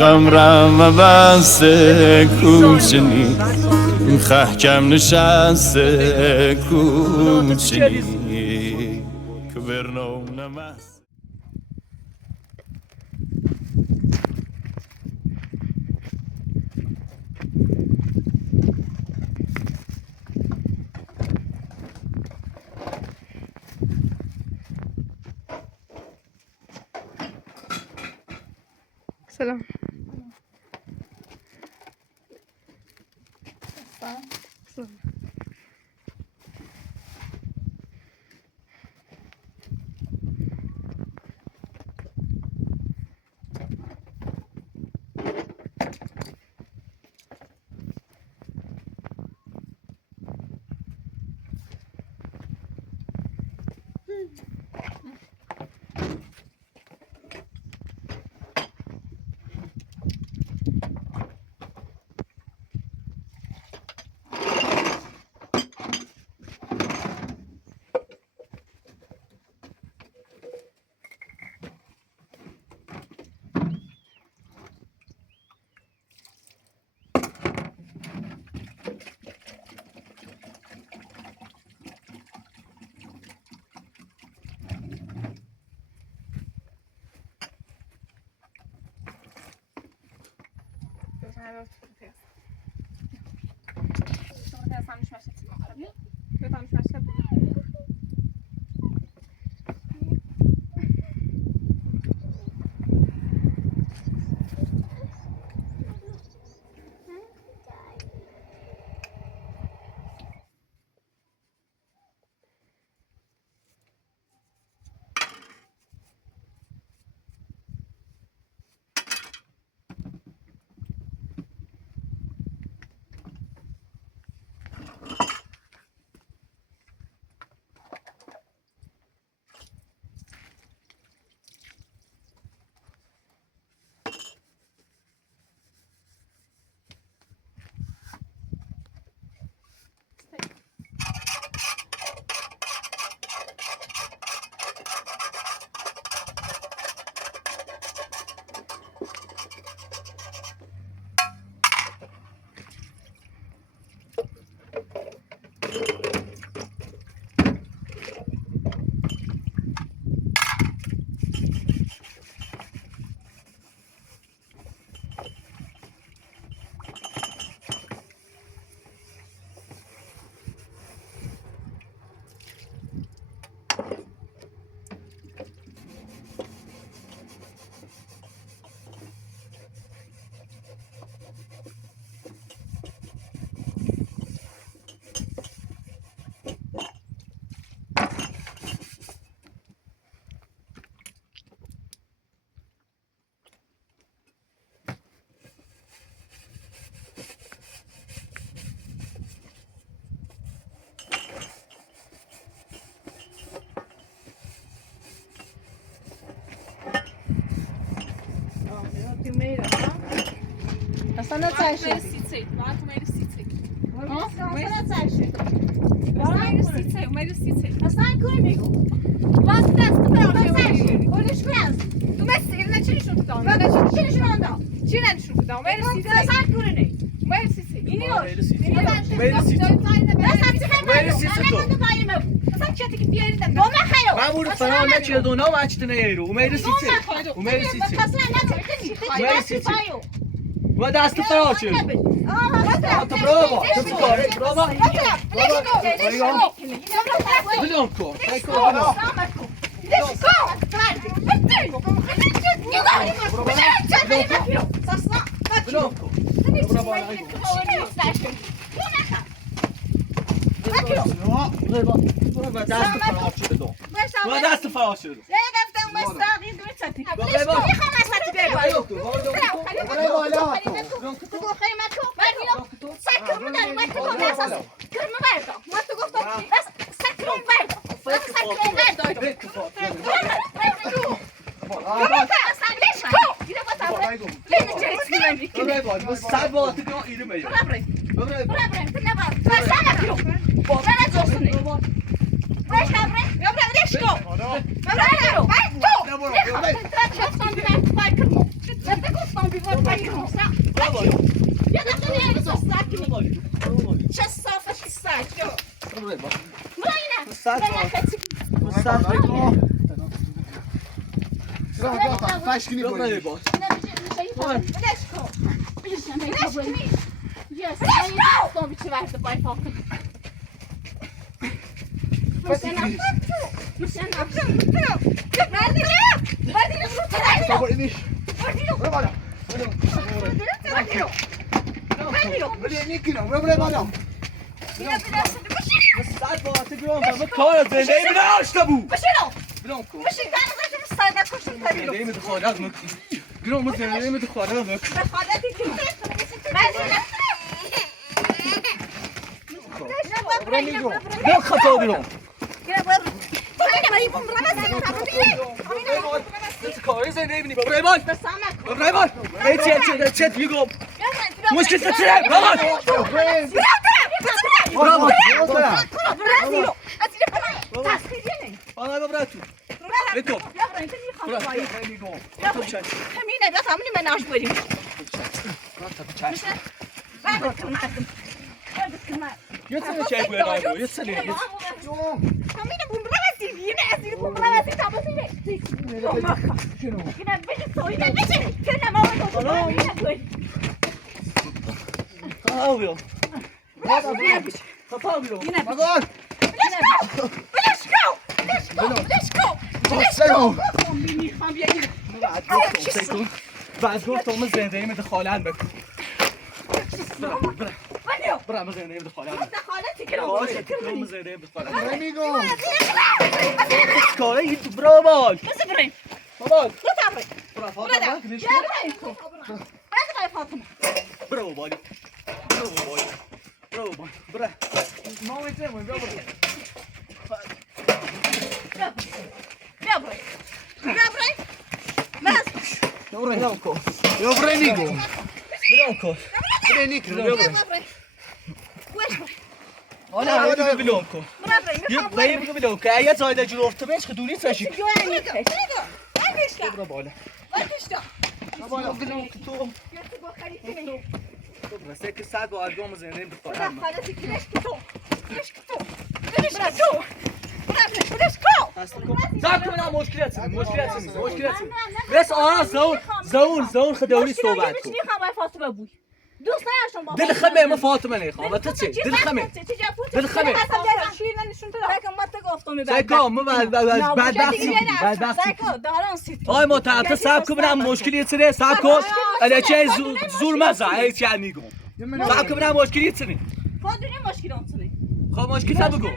غمرم بسته کوچنی خحکم نشسته کوچنی که برنامه است. سلام. Sana taşı. Sana taşı. Hasan koymuyor. Bas dest para taşı. Konuş biraz. Tu messi evine çini şunu tutalım. Ben şimdi şu anda. Çinen şunu tutalım. Hasan koymuyor. Mersi. İniyor. ما بود فنا نه چه دونا و اچتنه ایرو اومید سیچه اومید سیچه و دست فرا چه تو برو تو کاره برو بدون کو و دست فرا شده دو و دست فرا شده بخواد بس صد بار تو که اینو میگم برای ببره برای تو نباید تو سلام کیلو برای جوسنی باش برای یا برای دشکو برای کیلو تو گفتم بیام پای کرمو گفتم بیام پای کرمو یا دفتر نیست ساکی چه صافش ساکی ببره با مراینه صد بار صد بار فشکنی ببره کنی با دشکو Yes, don't be too bad by fucking. ببره بالا صد بار تو که کار زنده ای داشته بود بلام کن زنده ای خالق مک گرام زنده ای خالق مک نه خطا بیرون کاری زنده ای ببره باش ببره باش ای چه میگم مشکل چیه برو آنا ببره تو بتو یه سنه چای بیارم یه سنه آویو خطا بیرون مگار بعد گفتم زنده ای میده خالن بکن برا من زنده ای میده خالن باشه تو زنده ای میده خالن میگم کاره این تو برا باش بابا برا برو بالی برو بالی برا ما میتونیم برو برو کو ببره میگم برو کو ببره نیکن ببره حالا یه بلون کو یه بلون کو اگه زایده جلو افتاد بهش خدونی تشی برو بالا بالا بلون تو برو سه صد با ارگام زنده بخوام زاكم مشكلة بس زون خدوني صوبات دل خمه ما فاطمه نخوام تتسي دل خمه سايكو ما بعد هاي ما تعرف سابكم من مشكلة سنة سابكم انا شيء زور مزع هيك يعني يقول سابكم من مشكلة سنة خب مشكلة بگو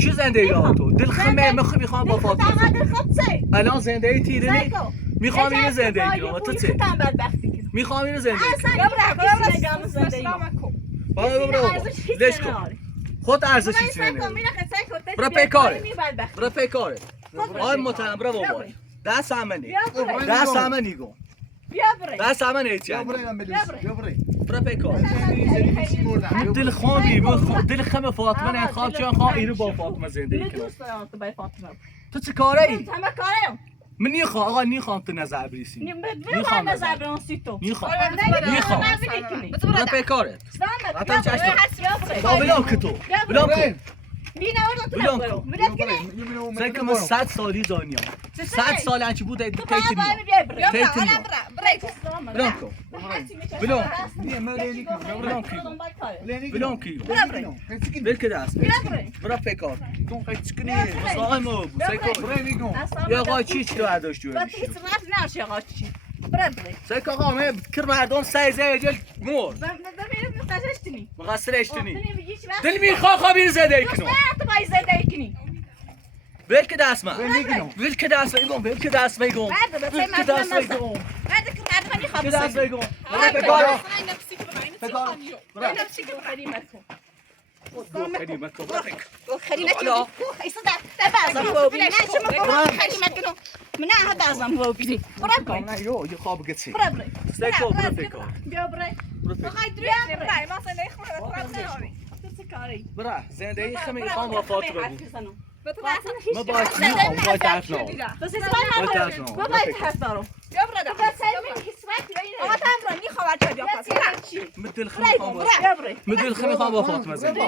چی زنده ای تو؟ دل خمه میخوام با فاطمه الان زنده ای تیره نی؟ میخوام اینو زنده ای کنم تو چه؟ میخوام اینو زنده ای کنم بابا لش کن خود ارزشی چی نمیده برا پیکاره آی محترم برا بابا دست همه نیگو دست همه نیچی برا پیکار دل خواهی دل خم فاطمه نه خواب چون خواه اینو با فاطمه زندگی کنم تو چه کاره ای؟ من نیخوام آقا نیخوام تو نظر بریسی نیخوام نظر بریسی تو نیخوام برا پیکارت رفتم چشم با بلام که تو بلام کن بلام کن سنکه من 100 سالی دانیم 100 سال هنچی بود تیتی نیم بلام کن بلام کی بل که دست برا پیکار مصاحب ما بود یا آقا چی رو برداشت جوه سیک آقا همه کر مردم سایزه جل مور مقصر اشتنی دل میخواه خوابی زده ایکنو بل که دست من بل که دست میگم بل که دست میگم که دست میگم برا من نه دازم رو بیدی برو برو نه یو یه خواب گچی برو برو سیکو برو پیکار بیا برو بخوای دروی برای ما سنده خورد خورد نهاری تو چه کاری برا زندگی خمی میخوام با فاطمه بگم به تو اصلا هیچ ما باید میخوام باید حرف نام تو سه سال ندارم بابا حرف دارم بیا برو بابا سلمی کسمت آقا تمرین میخواد چه بیا پس مدل خمی میخوام با بیا برو مدل خمی میخوام با فاطمه زندگی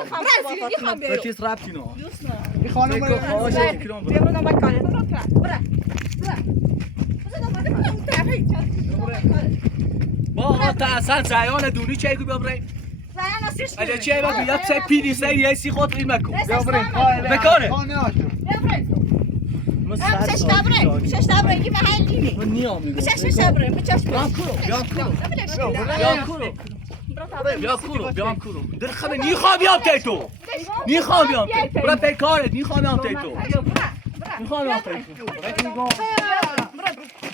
میخوام با چیز ربطی نام دوست ندارم این خانم سیکو رو خواهش کلام بیا برو برو نمک کاره برو برو با آقا تا اصلا زیان دونی چه گو ببری اگه چه بگو یا چه پیدی سری سی خود این مکو بیا بریم بکاره. خانه هاشو من شش دبره یه محلی من نیام میگم شش دبره بچش بیام کورو در خمه نیخوام بیام تیتو نیخوام بیام تیتو برا پیکارت نیخوام بیام تیتو نیخوام بیام تیتو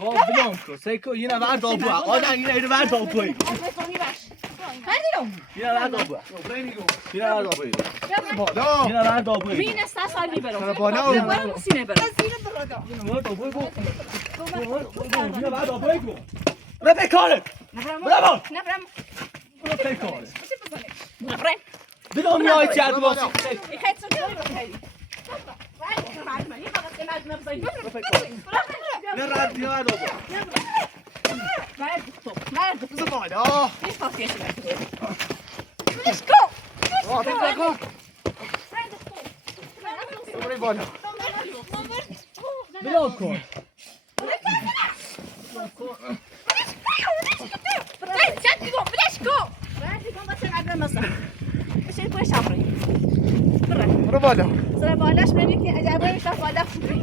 با بیام کو سیکو اینا ور دابو آدم اینا ور دابو اینا ور دابو اینا ور دابو بالا اینا ور دابو بین است سالی برو بالا برو سینه برو اینا ور دابو اینا ور دابو برا پیکارت برا برا پیکارت نبرم بدون میای چرت واسه خیلی سوچی خیلی نه رد نه دابو بزن بالا بریم بالا بیام کن برو بالا سر بالاش ببین که عجبه شاف بالا خوبی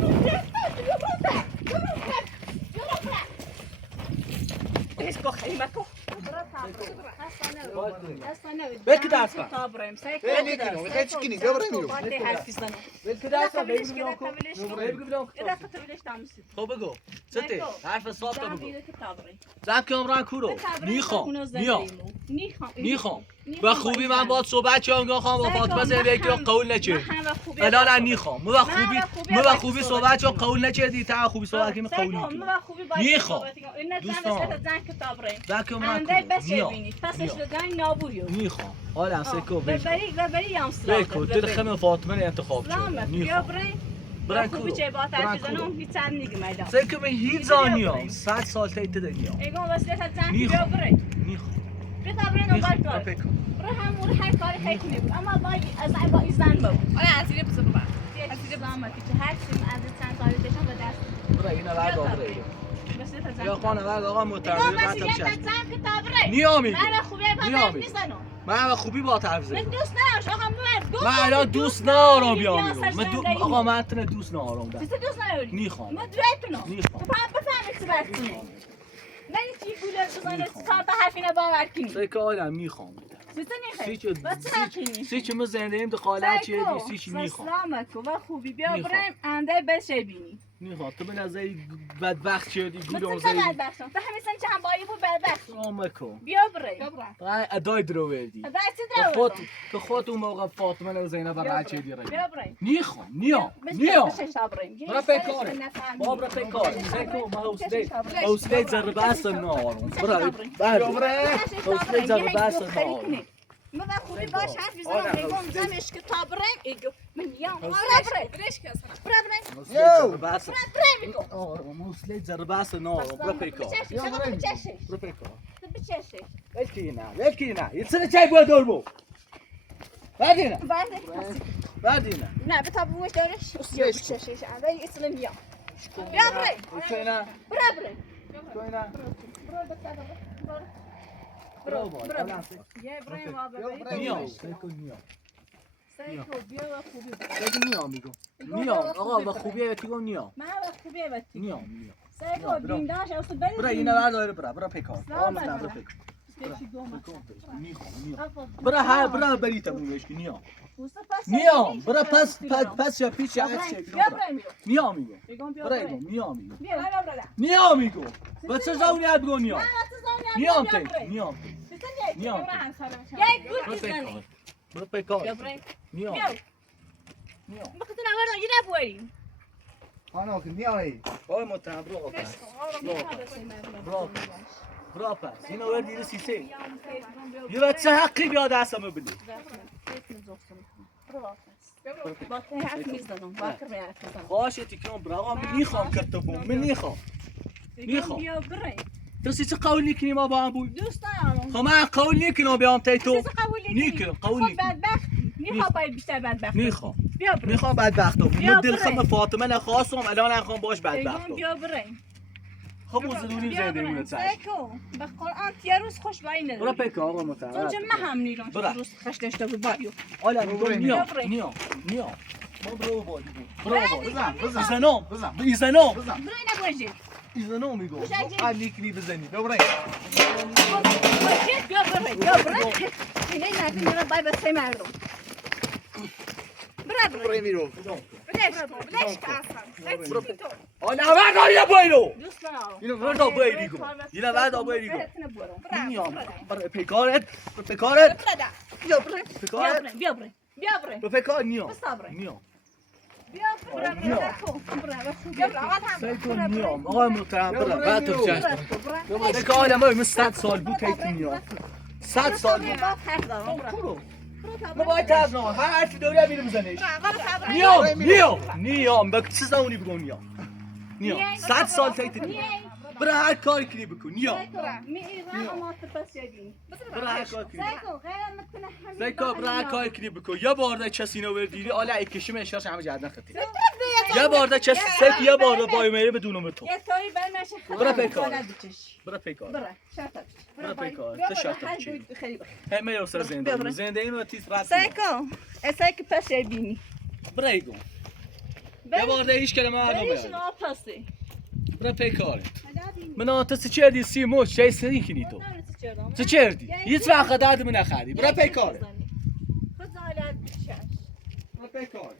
ايش بخي ماكو بك داسا طابرم سايكو بینی کنو خیلی چکنی بیا بریم میرو بعدي حرفي سنه بك داسا بلش بيجي كده بيجي بلش بيجي كده بلش تعمسي خب بگو چته حرف صاف تا بگو طابري زب که عمران کورو میخوام میخوام و خوبی من باید صحبت کنم که خواهم با فاطمه زندگی کنم قول نچه الان من میخوام مو خوبی صحبت کنم قول نچه دی تا خوبی صحبت کنم قول میخوام زب که عمران کورو میخوام حالا سکو ببری یام بکو دل خم فاطمه انتخاب کرد میخوام برای خوبی چه با ترفیزنم هیچ چند نگم سکو من هیچ زانیام 100 سال تیت دنیا ایگون واسه تا میخوام ببری میخوام بتابرین اون کار برای همون هر کاری فکر نمی اما با ایزن با آره عزیزی بزن بابا سلامتی که هر چی از چند سال داشتم به دست برای این ورد آبره بس یا خانه ورد آقا مترجم ایگون من واسه تمشش تا که تابره نیامی من خوبی با نیامی. میزنم من خوبی با طرف من زدم دوست ندارم آقا مرد من الان دوست ندارم بیام من آقا من تنه دوست ندارم تو دوست نداری میخوام من دویتونم میخوام تو هم بفهمی چی برسونی من چی گوله بزنه کار تا حرفی نباور کنی سکه آدم میخوام چی نخیر سی چه ما زندگیم دخالت چیه دی سی چی میخوام سلامت و خوبی بیا میخوام. بریم انده بشه بینی میخوام تو به نظری بدبخت شدی گول مثل آزایی تو بدبختم تو همیشه چه هم بایی بود بدبخت سلام کن بیا بریم ادای درو وردی دستی درو تو خود اون موقع فاطمه و زینب و رد چه دیره بیا بریم نیخوام نیام بشه شابریم برا پیکاره بابا پیکاره سکو ما حوصله ضرب است نارم برا حوصله ضرب است نارم ما خوبی باش حرف بزنم میگم زمش که تا بریم ایگو من یام بریم برش که اصلا بریم ضرب است بریم حوصله ضرب است نارم برا پیکاره برا پیکاره بچشه ولکینا یه سر چای بود دور بو بعدینا بعدینا نه بتا بوش دارش بچشه اولی اسلام یا بیا بریم کوینا بریم کوینا برو یه بریم و ببریم نیام سکو نیام سیکو بیا و خوبی سکو نیام میگم نیام آقا و خوبیه تو نیام من و خوبی بچی نیام سیکو دینداش اصلا بریم برا اینا بردار برا پیکار آمد برا پیکار برا بری تمومش که نیام برا پس یا پیش یا نیام میگم برا نیام میگم بچه زاونی اد بگو نیام نیام برا پیکار نیام بخاطر اول یه نبودیم خانه که میایی آقای متهم برو آقا پس برو پس اینا ور دیره سیسه یه بچه حقی بیاد دستم ببینی باشه تیکنم برا من میخوام کتبون من میخوام بیا بریم تو چه قول نیکنی ما با هم بود دوست دارم خب من قول نیکنم بیام تی تو چه قبول نیکنم قول خب بدبختی میخوام باید بیشتر بدبخت میخوام بیا بریم میخوام بدبختم بیا من دلخم بریم. فاطمه نخواستم الان نخوام باش بدبختم بیا بریم خب وزدونیم زنده مونه چشم سیکو به قرآن یه روز خوش باید برو نداری پیک آقا متهم اونجا من هم نیرم برو. روز خش داشته بود باریو حالا برو بریم. نیا ما برو بازی برو بزن بزن ایزنام بزن ایزنام بزن برای نباشه ایزنام میگم هر نیکنی بزنی بیا بریم بیا بریم اینه ندی میرم باید بسته مردم برو بریم میرو بلش که اصلا حالا ورد آیا بایرو دوست دارم اینو ورد آبایی ریگو اینو ورد آبایی ریگو میام برو پیکارت برو پیکارت بیا بریم پیکارت بیا بریم برو پیکار نیام بستابره. نیام بیا بریم سیکو نیام آقا محترم برو بعد تو چشم بریم دیگه آدم من 100 سال بود تیک نیام 100 سال بود برو ما باید تازه هر حرفی داری میرم بزنیش نیام به چه زمانی بگم نیام 100 سال تیک نیام برو هر کاری کنی بکن نیام برو هر کاری کنی زیکا برو هر کاری کنی بکن یه بار ده کسی نو دیدی حالا اکشم اشاش همه جهت نختی یه بار ده کسی سیف یه بار پای میره بدونم تو برو پیکار برو پیکار برو پیکار تو شاطر چی همه یه سر زنده اینو تیز راست سیکو پس بینی برایگو یه بار ده هیچ کلمه مردم بریش بیاد نا پسی برو پیکارت من آتا چه سی مو چه سری کنی تو چه چردی هیچ وقت داد من نخری برو پیکارت برو پیکارت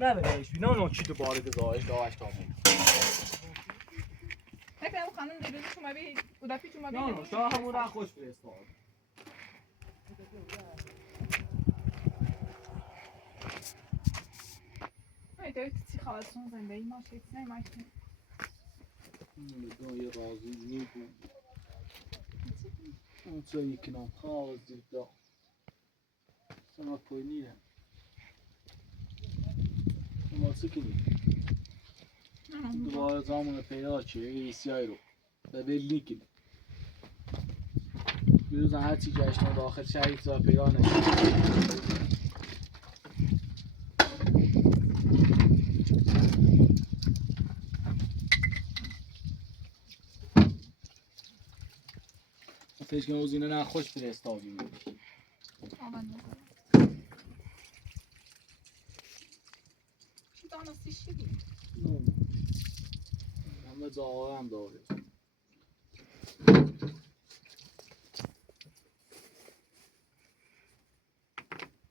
نه بهش نه چی تو بار گذاشت داش تا فکر خانم دیروز شما بی بودا پیچ شما بی نه شما همون را خوش فرستاد تو چی خواستون زنده ای ما شیت نه ماشین یه رازی میگم اون چه یکنم حاضر دا سما پوینیه شما چه کنی دوباره زمان پیدا چیه ایسیای رو به بلی کنی بیروزن هر چی گشتن داخل شهر ایسا پیدا نشد فکر کنم از اینه نه خوش فرستادیم چی دانستی چی همه زاوه هم داره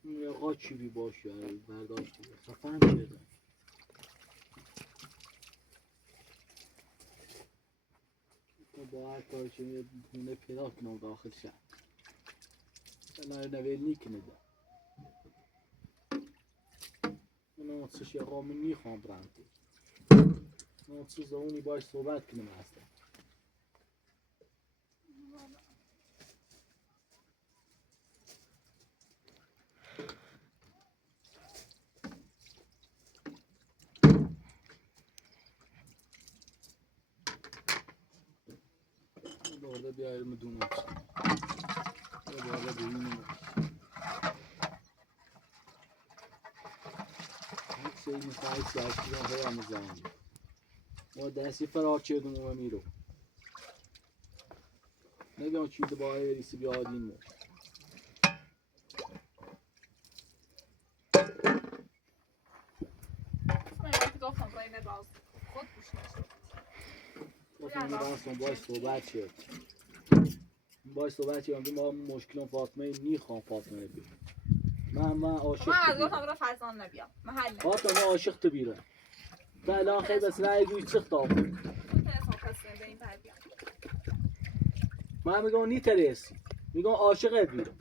یه قاچی بی باشه برداشتی خفه هم شده با هر کاری که یه دونه پیدا کنم داخل شد من نویل نیکنه ده من آتشش یه قامون میخوام برنده من آتشش زمانی باش صحبت کنم هستم دوباره بیایم دونه دوباره ببینیم چه این فایت داشتی رو هم زنی ما دستی فرار کردم و میرو نگم چی تو باید ریسی بیادیم مو گفتم راستم باید صحبت شد باید صحبت شد ما مشکلم فاطمه نیخوام فاطمه بید من عاشق من از گفتم رو فرزان نبیام محل فاطمه عاشق تو بیره تا الان خیلی بس رای گوی چخ تافه من میگم نی ترسی میگم عاشقت بیره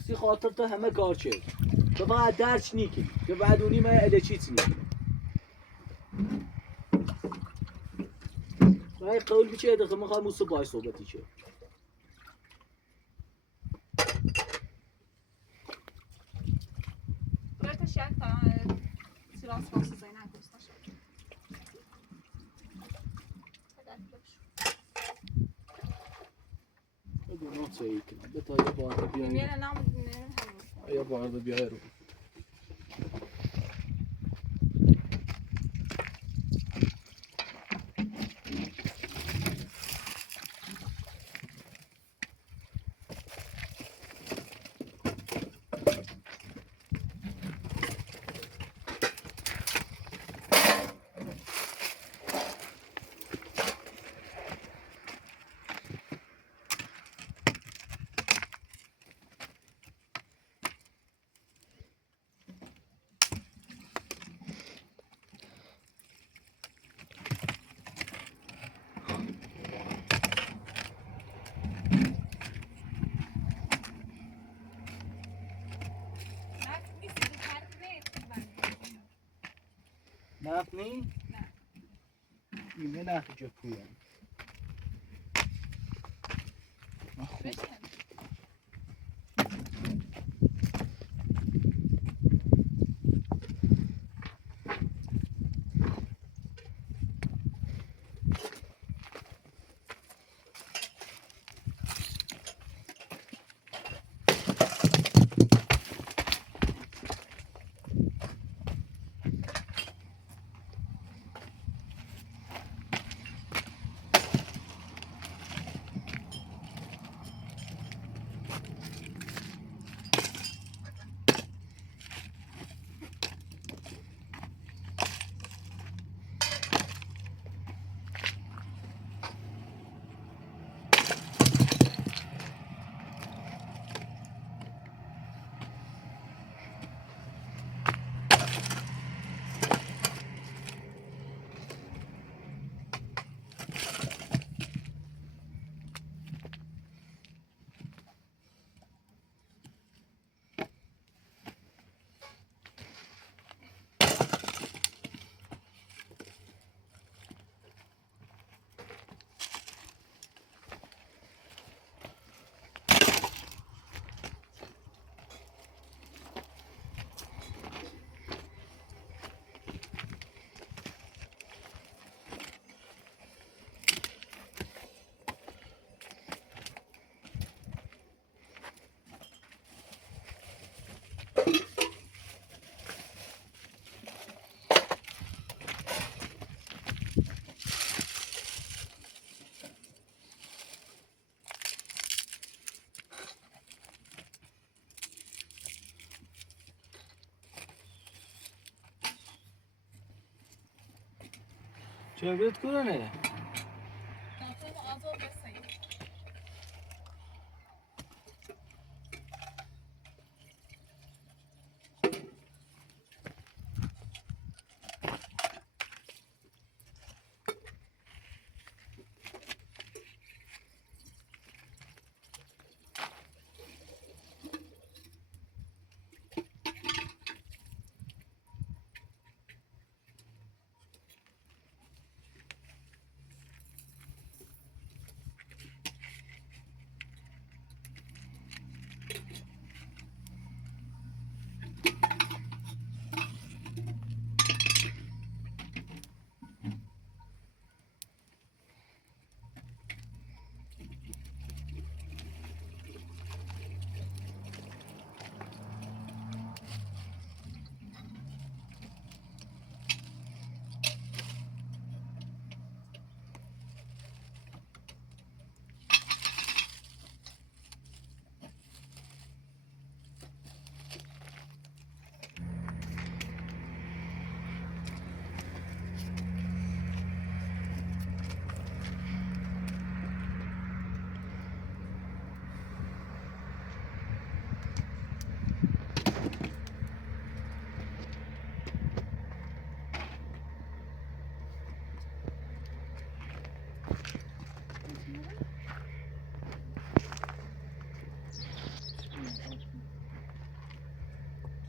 سی خاطر تا همه کارچه تو فقط درچ نیکی که بعدونی ما الچیت نی رای قول بیچه دقیقه میخوام موسو بای صحبتی چه Brötest jätta silansfås sig när kostar sig. بگو نوت سایی کنم به تا یه بار بیایی Mer namn یه بار بیایی رو نفنی؟ نه ایمه نخی جا پویم چه بیت کنه؟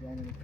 زینب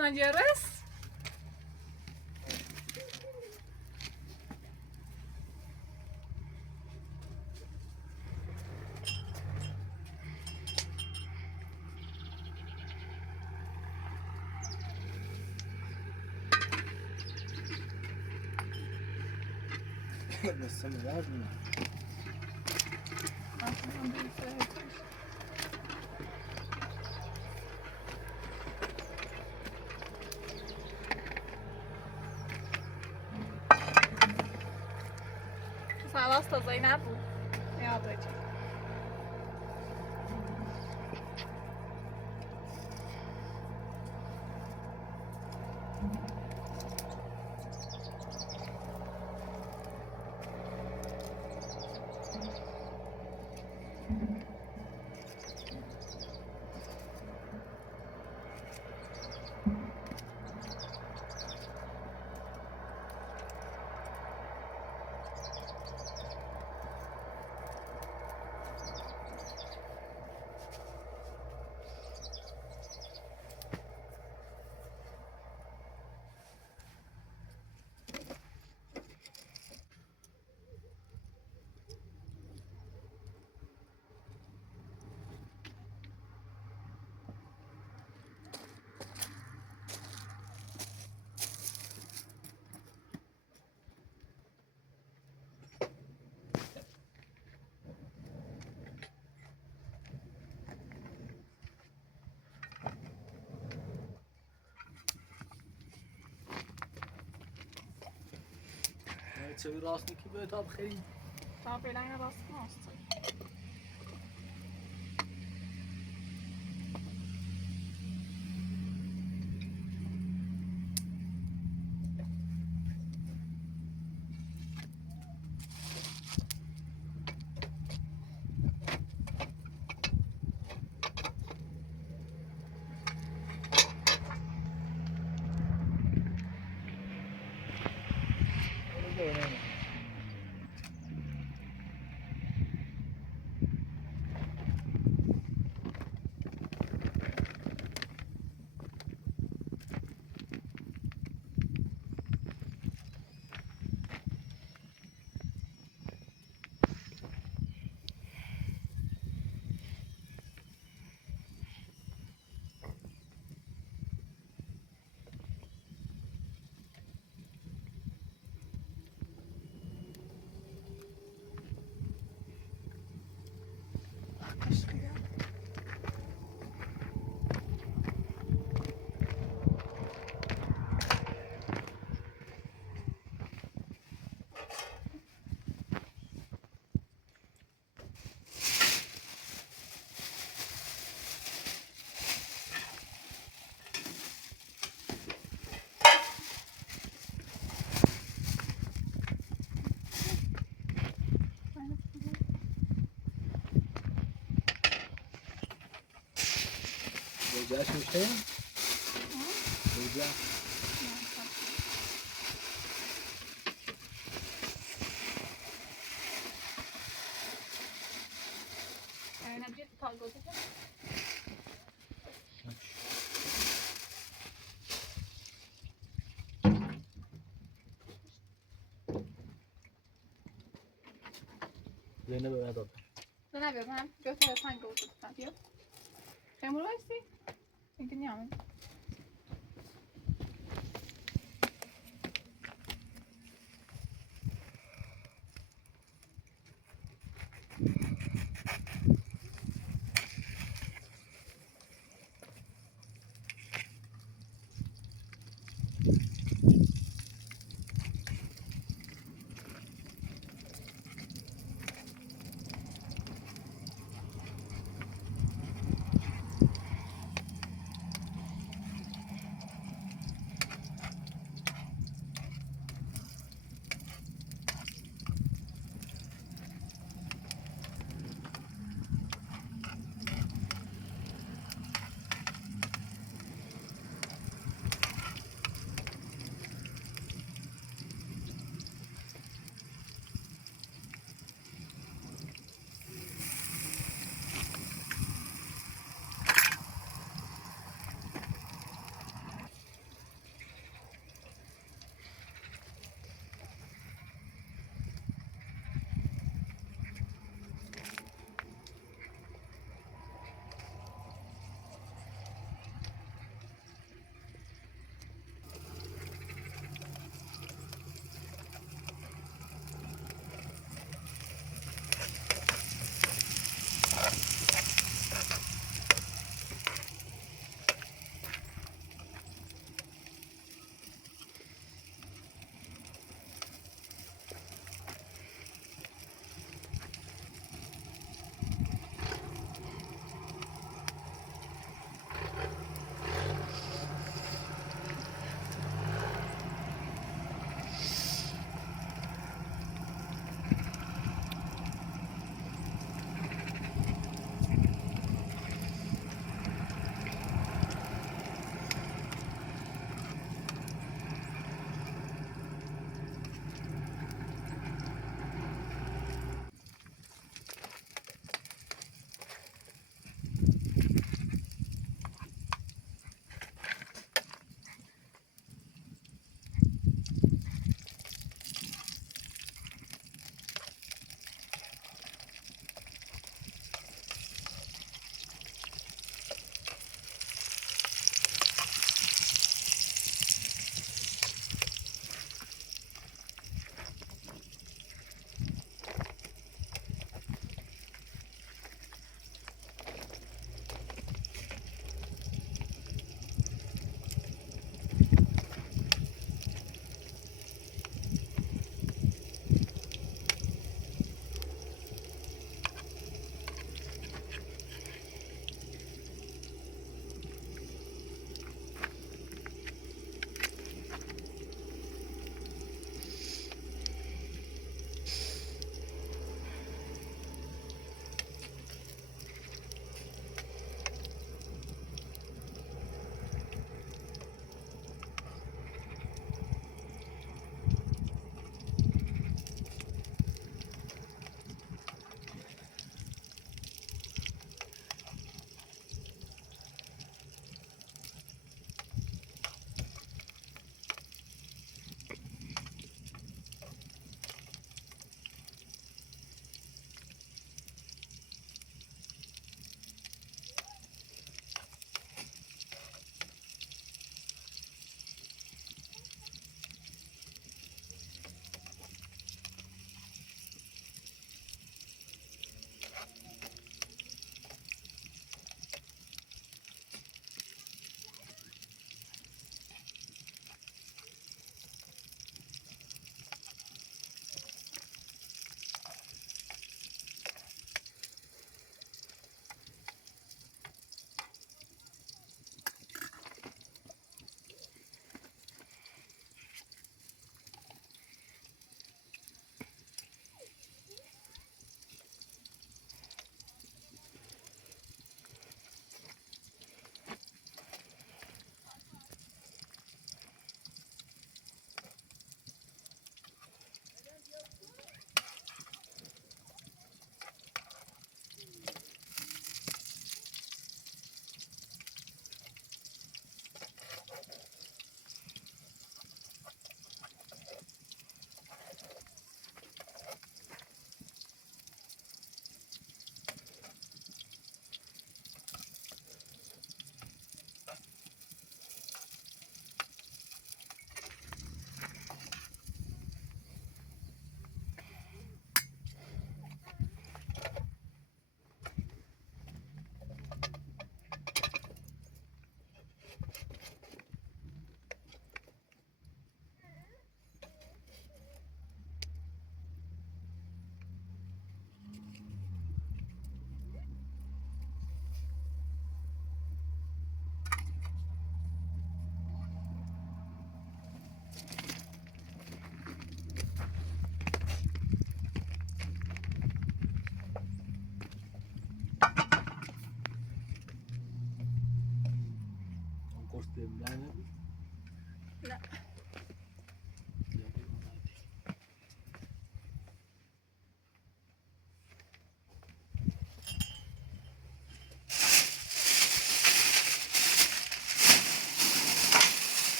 نجرس بس من لازم خلاص تا زینب بود یاد بچه تسوي راسك كذا طاب خير طب العين راس نص رجعش مشتاق رجع انا بجيت طاقة زينب يا دكتور لا بيرمان جوت هذا طاقة وصلت فيها خيمور ويسي يمكن يعمل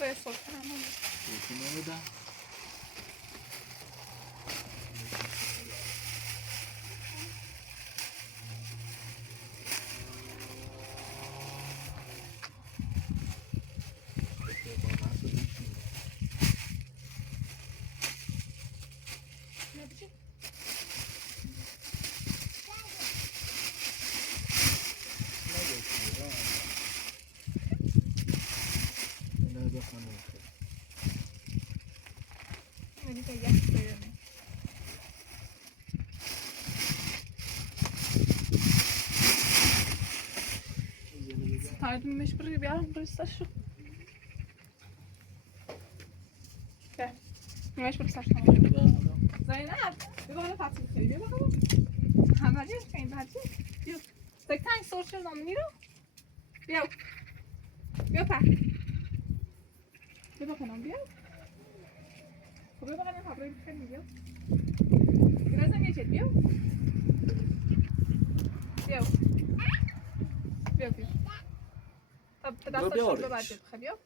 به سلطان هم نمیدم. یعنی که یک سیرنی ستاره میمش بری بیارم برستش رو که میمش برستش کنم زینب بیا بالا پاتون کنی بیا بالا همه جیش کنی بچه بیا سکتنگ سور شد نامونی رو بیا بیا پر بیا کنم بیا خب بیا بقیدم پاپرای بخیریم بیا برازم یه چید بیا بیا بیا بیا تا دستش رو ببرد بخواه بیا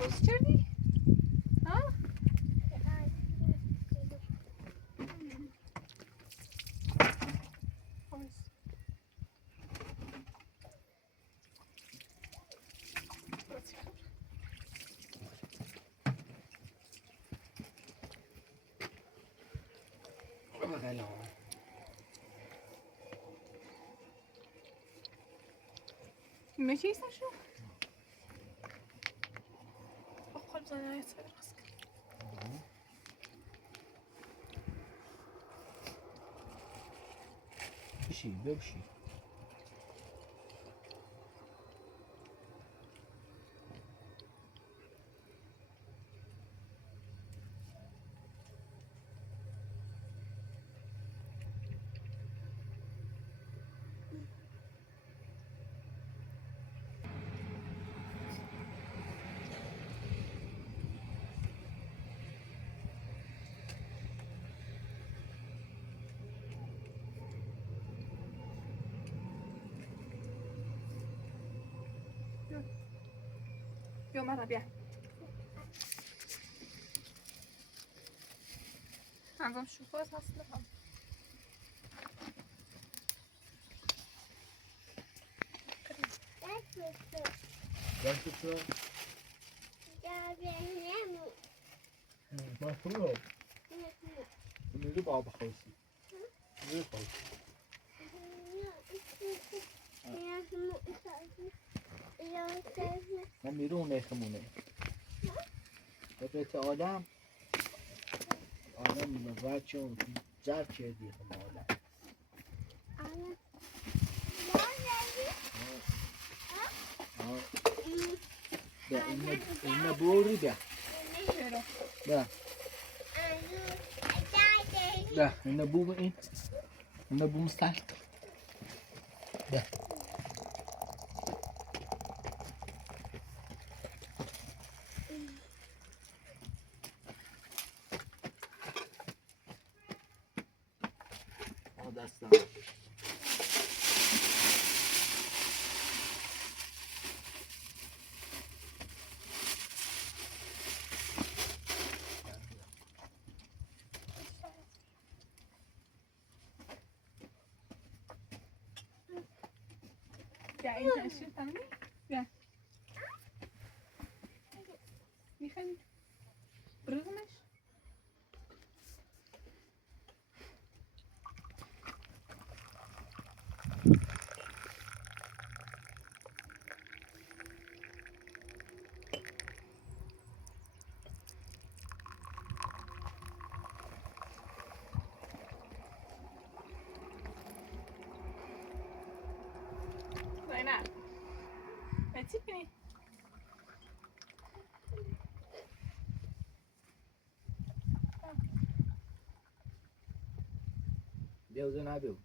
درست کردی؟ ها؟ میشه ایستشو؟ خب زنه ایست راست کن بشی بیا مرا بیا هنظام شوفاز هست نفهم میگه بابا خواستی من بیرون نخمونه بقیت آدم بچه زرد کردی خب آدم بیا اینه بوری بیا بیا اینه بو این اینه بو مستحق بیا دستم بیا این تشریف تمامی بیا میخوایی برغمش زینب چی کنی؟ بیا نبیو